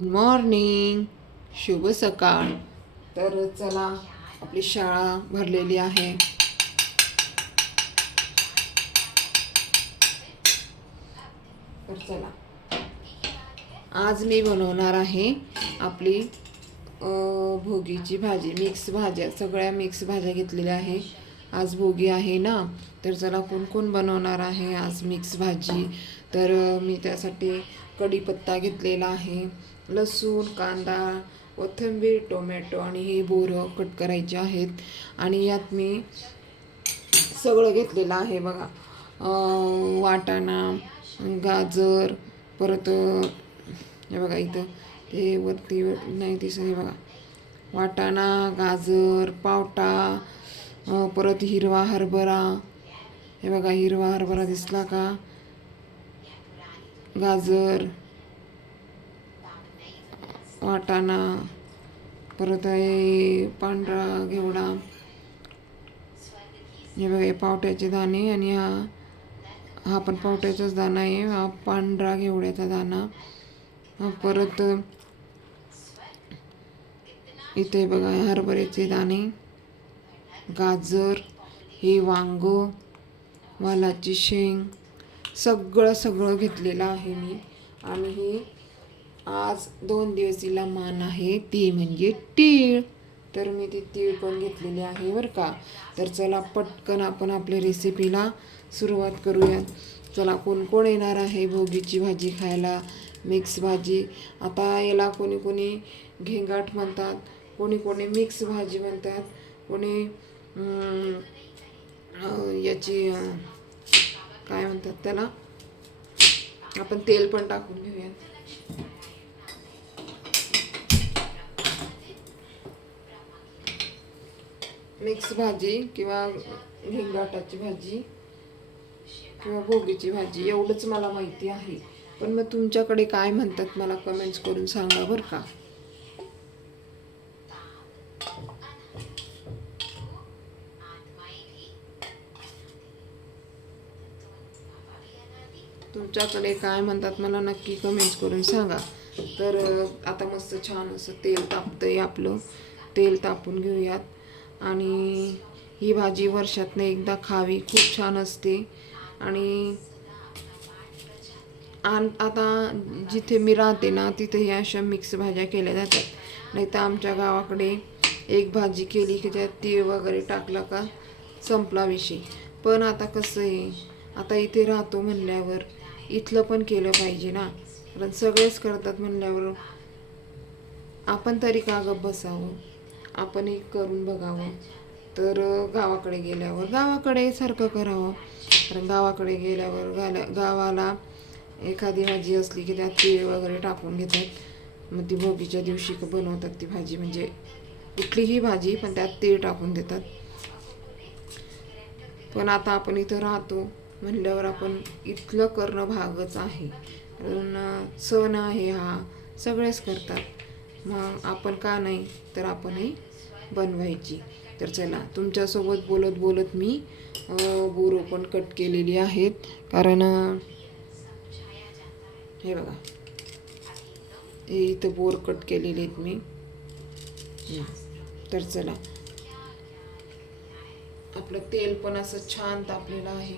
Good morning शुभ सकाळ. तर चला आपली शाळा भरलेली आहे. तर चला. आज मी बनवणार आहे आपली भोगीची भाजी. मिक्स भाज्या सगळ्या मिक्स भाज्या घेतलेल्या आहे. आज भोगी आहे ना तर चला कोण कोण बनवणार आहे आज मिक्स भाजी? तर मी त्यासाठी कढीपत्ता घेतलेला आहे. लसूण कांदा कोथिंबीर टोमॅटो आणि हे बोरं कट करायचे आहेत. आणि यात मी सगळं घेतलेलं आहे बघा. वाटाणा गाजर परत हे बघा इथं. ते वरती नाही दिसत हे बघा. वाटाणा गाजर पावटा परत हिरवा हरभरा. हे बघा हिरवा हरभरा दिसला का? गाजर वाटाणा परत हे पांढरा घेवडा. हे बघा हे पावट्याचे दाणे आणि हा हा पण पावट्याचाच दाणा आहे. हा पांढरा घेवड्याचा दाणा. हा परत इथे बघा हरभऱ्याचे दाणे गाजर हे वांग वालाची शेंग सगळं सगळं घेतलेलं आहे मी. आणि हे आज दोन दिवस तिला मान आहे. ती म्हणजे तीळ. तर मी ती तीळ पण घेतलेली आहे बरं का. तर चला पटकन आपण आपल्या रेसिपीला सुरुवात करूया. चला कोण कोण येणार आहे भोगीची भाजी खायला? मिक्स भाजी. आता याला कोणी कोणी घेंगाट म्हणतात. कोणी कोणी मिक्स भाजी म्हणतात. कोणी याची काय म्हणतात त्याला? आपण तेल पण टाकून घेऊया. मिक्स भाजी किंवा हिंगाटाची भाजी किंवा भोगीची भाजी एवढंच मला माहिती आहे. पण मग तुमच्याकडे काय म्हणतात मला कमेंट्स करून सांगा बरं का. तुमच्याकडे काय म्हणतात मला नक्की कमेंट्स करून सांगा. तर आता मस्त छान असं तेल तापतं आहे आपलं. तेल तापून घेऊयात. आणि ही भाजी वर्षातनं एकदा खावी. खूप छान असते. आणि आन आता जिथे मी राहते ना तिथेही अशा मिक्स भाज्या केल्या जातात. नाही तर आमच्या गावाकडे एक भाजी केली की त्यात तीळ वगैरे टाकला का संपला विषय. पण आता कसं आहे आता इथे राहतो म्हणल्यावर इथलं पण केलं पाहिजे ना. कारण सगळेच करतात म्हणल्यावर आपण तरी का गप बसावं? एक करून बघावं. तर गावाकडे गेल्यावर गावाकडे सारखं करावं. कारण गावाकडे गेल्यावर गाला गावाला एखादी भाजी असली की त्यात तीळ वगैरे टाकून घेतात. मग ती भोगीच्या दिवशी बनवतात ती भाजी. म्हणजे कुठलीही भाजी पण त्यात तीळ टाकून देतात. पण आता आपण इथं राहतो. म्हणल्यावर आपण इथलं करणं भागच आहे. कारण सण आहे हा सगळेच करतात. मग आपण का नाही तर आपणही बनवायची. तर चला तुमच्यासोबत बोलत बोलत मी बोरो बोरं पण कट केलेली आहेत. कारण हे बघा. हे इथं बोर कट केलेले आहेत मी. तर चला. आपलं तेल पण असं छान तापलेलं आहे.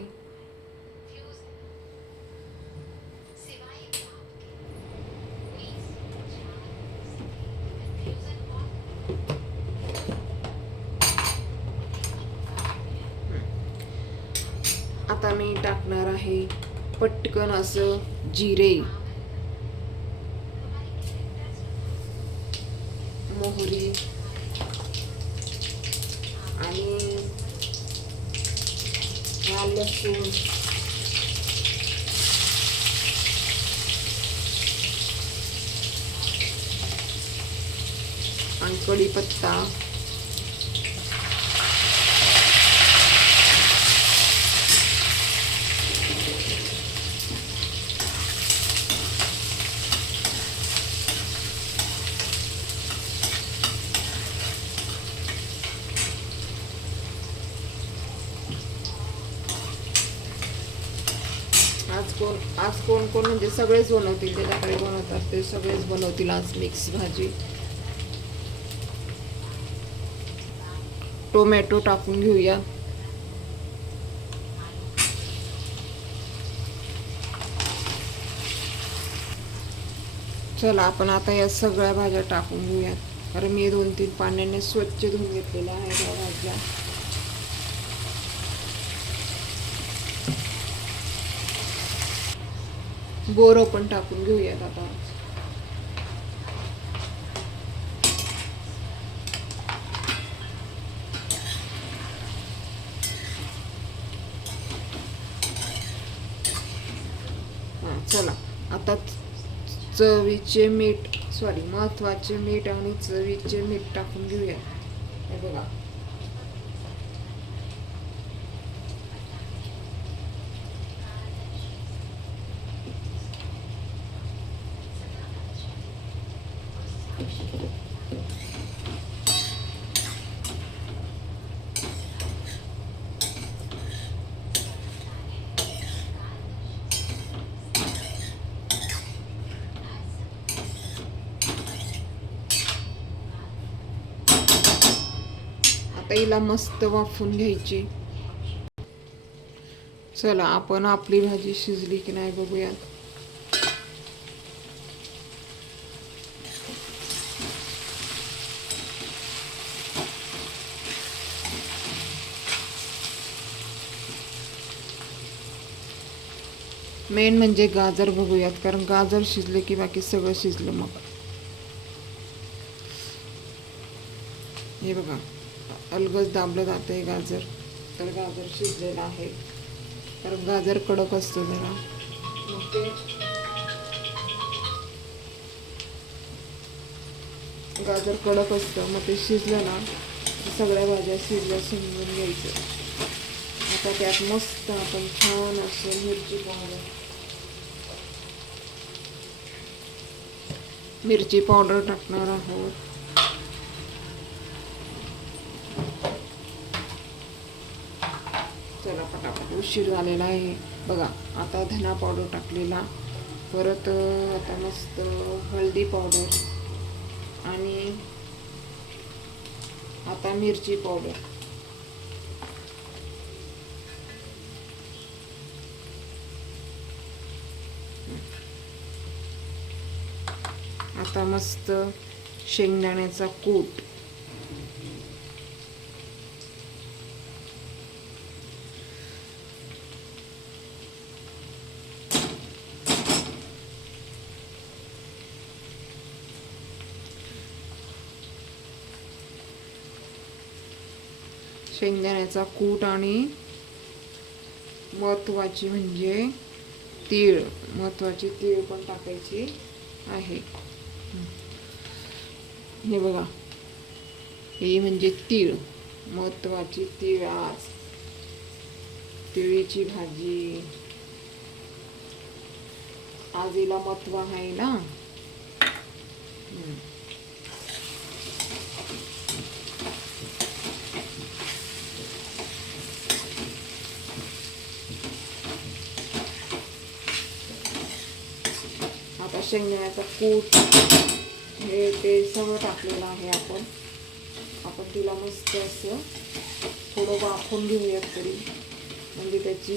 आता मी टाकणार आहे पटकन असं जिरे. मोहरी. आणि हा लसूण. आणि कढीपत्ता आज कोण आज कोण कोण म्हणजे सगळेच बनवतील त्याच्याकडे बनवतात ते सगळेच बनवतील आज मिक्स भाजी. टोमॅटो टाकून घेऊया. चला आपण आता या सगळ्या भाज्या टाकून घेऊयात कारण मी दोन तीन पाण्याने स्वच्छ धुवून घेतलेल्या आहेत या भाज्या. बोरं पण टाकून घेऊयात आता. हां चला. आता चवीचे मीठ सॉरी महत्त्वाचे मीठ आणि चवीचे मीठ टाकून घेऊया. हे बघा आता हिला मस्त वाफून घ्यायची. चला आपण आपली भाजी शिजली की नाही बघूयात. मेन म्हणजे गाजर बघूयात कारण गाजर शिजले की बाकी सगळं शिजलं मग. हे बघा अलगच दाबलं जातं आहे गाजर तर गाजर शिजलेलं आहे. कारण गाजर कडक असतो जरा. मग ते गाजर कडक असतं मग ते शिजलं ना सगळ्या भाज्या शिजल्या समजून घ्यायचं आता त्यात मस्त आपण छान असं मिरची पावडर मिरची पावडर टाकणार आहोत चला पटापट उशीर झालेला आहे. बघा आता धना पावडर टाकलेला. परत आता मस्त हळदी पावडर आणि आता मिरची पावडर आता मस्त शेंगदाण्याचा कूट. शेंगदाण्याचा कूट आणि महत्वाची म्हणजे तीळ. महत्वाची तीळ पण टाकायची आहे. हे. बघा. हे म्हणजे तीळ. महत्वाची तीळ आज. तिळीची भाजी. आज हिला महत्त्व आहे ना हं. आता शेंगदाण्याचा कूट हे ते सगळं टाकलेलं आहे आपण. आपण तिला मस्त असं थोडं वाफून घेऊयात तरी. म्हणजे त्याची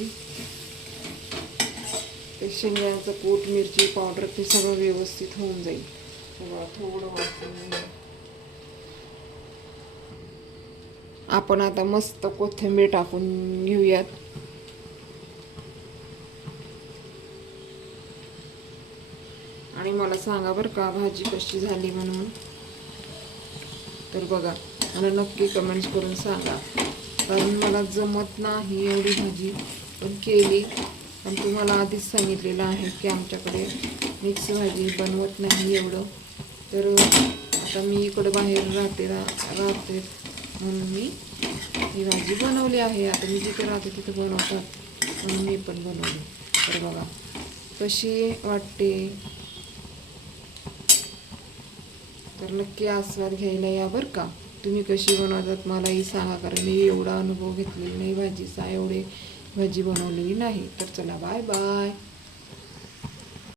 ते शेंगदाण्याचं कूट मिरची पावडर ते सगळं व्यवस्थित होऊन जाईल. थोडं वाफून आपण आता मस्त कोथिंबीर टाकून घेऊयात. आणि मला सांगा बरं का भाजी कशी झाली म्हणून? तर बघा मला नक्की कमेंट्स करून सांगा. कारण मला जमत नाही एवढी भाजी पण केली. पण तुम्हाला आधीच सांगितलेलं आहे की आमच्याकडे मिक्स भाजी बनवत नाही एवढं. तर आता मी इकडं बाहेर राहते रा राहते म्हणून मी ही भाजी बनवली आहे. आता मी जिथे राहते तिथे बनवतात म्हणून मी पण बनवली. तर बघा कशी वाटते? तर नक्की आस्वाद घ्यायला या बरं का. तुम्ही कशी बनवतात मलाही सांगा कारण मी एवढा अनुभव घेतलेला नाही भाजीचा एवढे भाजी बनवलेली नाही. तर चला बाय बाय